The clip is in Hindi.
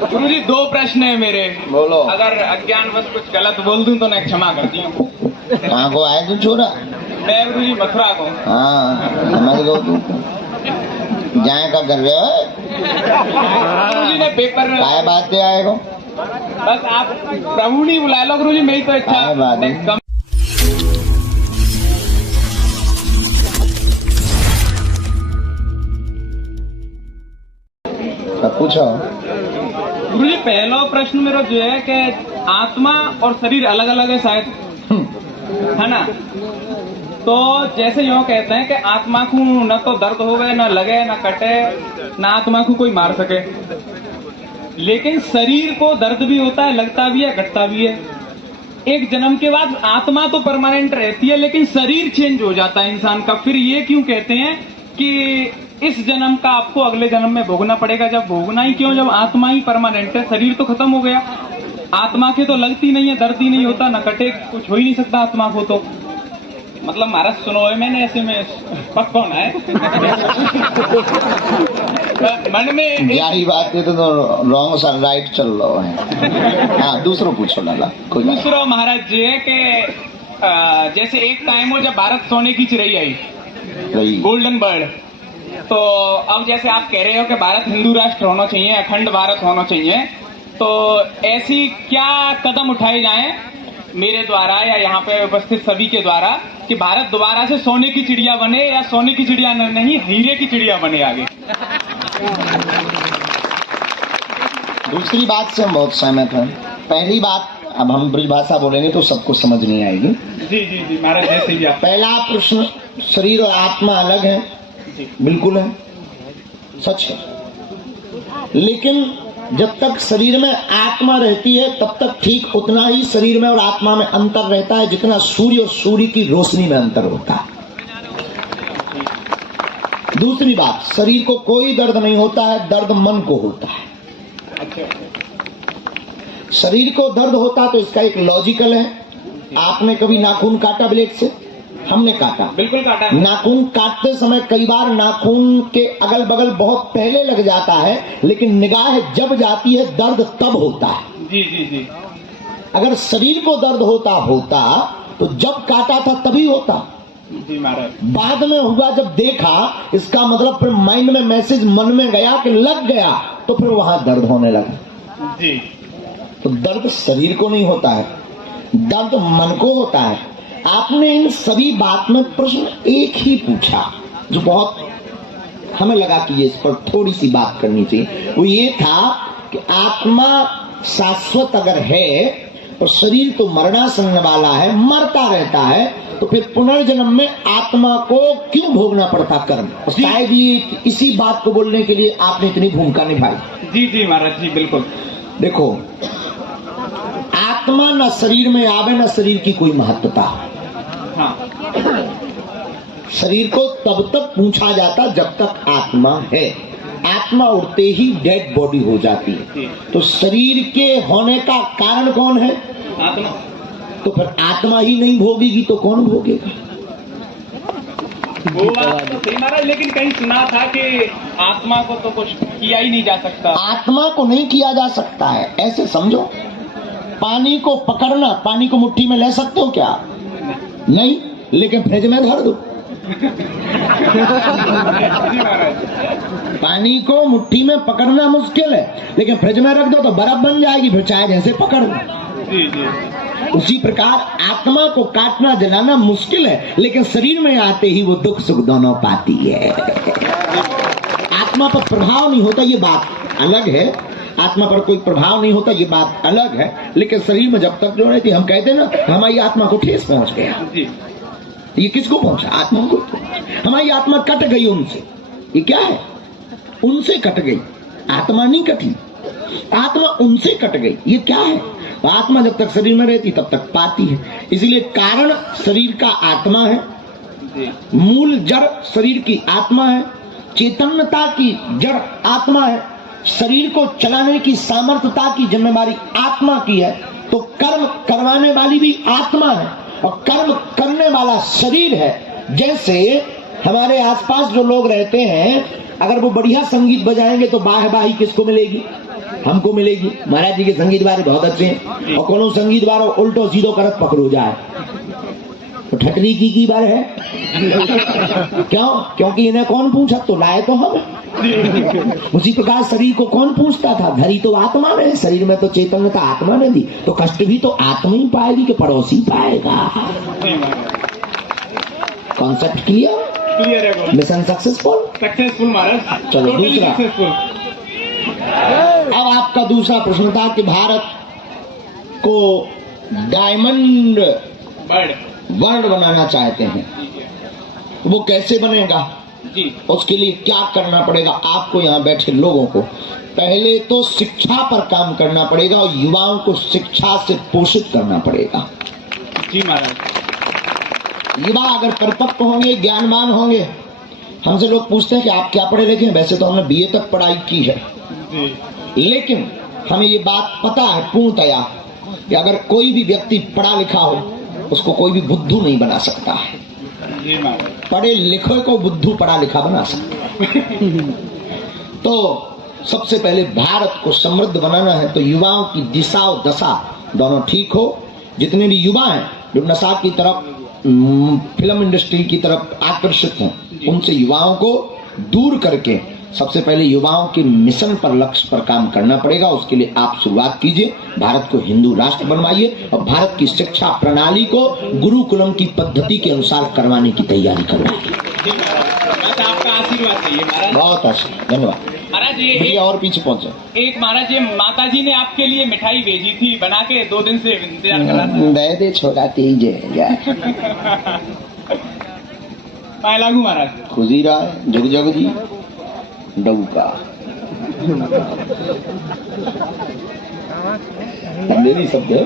गुरुजी 2 प्रश्न है मेरे। बोलो। अगर अज्ञानवश कुछ गलत बोल दूं तो मैं क्षमा कर दियो। कहाँ को आए तू छोरा? मैं गुरुजी मथुरा को। हाँ समझ लो तू जाए का कर रहे हो? गुरुजी ने पेपर काय बात पे आए को? बस आप प्रभु नहीं बुला लो गुरुजी, मेरी तो इच्छा काय बात है? कम। पूछो। गुरुजी पहला प्रश्न मेरा जो है कि आत्मा और शरीर अलग अलग है शायद, है ना? तो जैसे यूँ कहते हैं कि आत्मा को न तो दर्द होवे, न लगे, न कटे, न आत्मा को कोई मार सके, लेकिन शरीर को दर्द भी होता है, लगता भी है, घटता भी है। एक जन्म के बाद आत्मा तो परमानेंट रहती है, लेकिन शरीर चेंज हो जाता है इंसान का। फिर ये क्यों कहते हैं कि इस जन्म का आपको अगले जन्म में भोगना पड़ेगा? जब भोगना ही क्यों, जब आत्मा ही परमानेंट है, शरीर तो खत्म हो गया। आत्मा के तो लगती नहीं है, दर्द ही नहीं होता, न कटे, कुछ हो ही नहीं सकता आत्मा को। तो मतलब महाराज सुनो है, मैंने ऐसे में पक्का होना है मन में यही बात है तो रॉन्ग सर राइट चल रहा है। हाँ दूसरों पूछो लाला। दूसरा महाराज जी है कि जैसे एक टाइम हो जब भारत सोने की चिड़िया आई, गोल्डन बर्ड, तो अब जैसे आप कह रहे हो कि भारत हिंदू राष्ट्र होना चाहिए, अखंड भारत होना चाहिए, तो ऐसी क्या कदम उठाए जाएं मेरे द्वारा या यहाँ पे उपस्थित सभी के द्वारा कि भारत दोबारा से सोने की चिड़िया बने, या सोने की चिड़िया नहीं हीरे की चिड़िया बने आगे? दूसरी बात से हम बहुत सहमत हैं। पहली बात, अब हम ब्रज भाषा बोलेंगे तो सबको समझ नहीं आएगी। जी जी जी महाराज, जैसे ही आप। पहला प्रश्न, शरीर और आत्मा अलग है, बिल्कुल है, सच है। लेकिन जब तक शरीर में आत्मा रहती है तब तक ठीक उतना ही शरीर में और आत्मा में अंतर रहता है जितना सूर्य और सूर्य की रोशनी में अंतर होता है। दूसरी बात, शरीर को कोई दर्द नहीं होता है, दर्द मन को होता है। शरीर को दर्द होता तो इसका एक लॉजिकल है। आपने कभी नाखून काटा ब्लेड से? हमने काटा, बिल्कुल काटा। नाखून काटते समय कई बार नाखून के अगल बगल बहुत पहले लग जाता है, लेकिन निगाह जब जाती है दर्द तब होता है। जी जी जी। अगर शरीर को दर्द होता तो जब काटा था तभी होता। जी महाराज। बाद में हुआ जब देखा, इसका मतलब फिर माइंड में मैसेज मन में गया कि लग गया, तो फिर वहां दर्द होने लगा। जी। तो दर्द शरीर को नहीं होता है, दर्द मन को होता है। आपने इन सभी बात में प्रश्न एक ही पूछा जो बहुत हमें लगा कि इस पर थोड़ी सी बात करनी चाहिए। वो ये था कि आत्मा शाश्वत अगर है और शरीर तो मरणासन्न वाला है, मरता रहता है, तो फिर पुनर्जन्म में आत्मा को क्यों भोगना पड़ता कर्म? शायद ये इसी बात को बोलने के लिए आपने इतनी भूमिका निभाई। जी जी महाराज जी, बिल्कुल। देखो, आत्मा न शरीर में आवे, न शरीर की कोई महत्वता। हाँ। शरीर को तब तक पूछा जाता जब तक आत्मा है। आत्मा उड़ते ही डेड बॉडी हो जाती है। तो शरीर के होने का कारण कौन है? आत्मा। तो फिर आत्मा ही नहीं भोगेगी तो कौन भोगेगा? वो बात तो सही महाराज, लेकिन कहीं सुना था कि आत्मा को तो कुछ किया ही नहीं जा सकता। आत्मा को नहीं किया जा सकता है, ऐसे समझो। पानी को पकड़ना, पानी को मुट्ठी में ले सकते हो क्या? नहीं, लेकिन फ्रिज में धर दो। पानी को मुट्ठी में पकड़ना मुश्किल है, लेकिन फ्रिज में रख दो तो बर्फ बन जाएगी, फिर चाहे जैसे पकड़ लो। उसी प्रकार आत्मा को काटना जलाना मुश्किल है, लेकिन शरीर में आते ही वो दुख सुख दोनों पाती है। आत्मा पर प्रभाव नहीं होता, ये बात अलग है। आत्मा पर कोई प्रभाव नहीं होता, ये बात अलग है। लेकिन शरीर में जब तक जो रहती, हम कहते हैं ना हमारी आत्मा को ठेस पहुंच गया। ये किसको पहुंचा? आत्मा को। हमारी आत्मा कट गई उनसे। ये क्या है? उनसे कट गई, आत्मा नहीं कटी, आत्मा उनसे कट गई। ये क्या है? आत्मा जब तक शरीर में रहती तब तक पाती है। इसलिए कारण शरीर का आत्मा है, मूल जड़ शरीर की आत्मा है, चैतन्यता की जड़ आत्मा है, शरीर को चलाने की सामर्थ्यता की जिम्मेदारी आत्मा की है। तो कर्म करवाने वाली भी आत्मा है और कर्म करने वाला शरीर है। जैसे हमारे आसपास जो लोग रहते हैं, अगर वो बढ़िया संगीत बजाएंगे तो वाहवाही किसको मिलेगी? हमको मिलेगी। महाराज जी के संगीत बारे बहुत अच्छे हैं, और कोनो संगीत बारे उल्टो सीधो करत पकड़ो जाए तो ठटरी की बार है। क्यों? क्योंकि इन्हें कौन पूछा, तो लाए तो हम। उसी प्रकार शरीर को कौन पूछता था, धरी तो आत्मा ने, शरीर में तो चैतन्यता आत्मा ने दी, तो कष्ट भी तो आत्मा ही पाएगी कि पड़ोसी पाएगा। Concept clear? क्लियर है। Mission successful? सक्सेसफुल महाराज। चलो दूसरा। सक्सेसफुल। अब आपका दूसरा प्रश्न था कि भारत को डायमंड वर्ल्ड बनाना चाहते हैं, वो कैसे बनेगा जी? उसके लिए क्या करना पड़ेगा आपको, यहाँ बैठे लोगों को? पहले तो शिक्षा पर काम करना पड़ेगा और युवाओं को शिक्षा से पोषित करना पड़ेगा। जी महाराज। युवा अगर परिपक्व होंगे, ज्ञानवान होंगे, हमसे लोग पूछते हैं कि आप क्या पढ़े लिखे हैं, वैसे तो हमने बीए तक पढ़ाई की है, लेकिन हमें ये बात पता है पूर्णतया कि अगर कोई भी व्यक्ति पढ़ा लिखा हो उसको कोई भी बुद्धू नहीं बना सकता है। पढ़े लिखे को बुद्धू पढ़ा लिखा बना सकता है। तो सबसे पहले भारत को समृद्ध बनाना है तो युवाओं की दिशा और दशा दोनों ठीक हो। जितने भी युवा हैं जो नशा की तरफ, फिल्म इंडस्ट्री की तरफ आकर्षित हैं, उनसे युवाओं को दूर करके सबसे पहले युवाओं के मिशन पर, लक्ष्य पर काम करना पड़ेगा। उसके लिए आप शुरुआत कीजिए, भारत को हिंदू राष्ट्र बनवाइए और भारत की शिक्षा प्रणाली को गुरुकुलम की पद्धति के अनुसार करवाने की तैयारी करवाइए। आपका आशीर्वाद चाहिए महाराज। बहुत अच्छा, धन्यवाद महाराज। ये और पीछे पहुंचे। एक महाराज, ये माता जी ने आपके लिए मिठाई भेजी थी बना के, 2 दिन से इंतजार कर रहा था। दे दे छोड़ा तेज है पाए लागू महाराज। खुशी रहा है जग जग जी डौका शब्द है।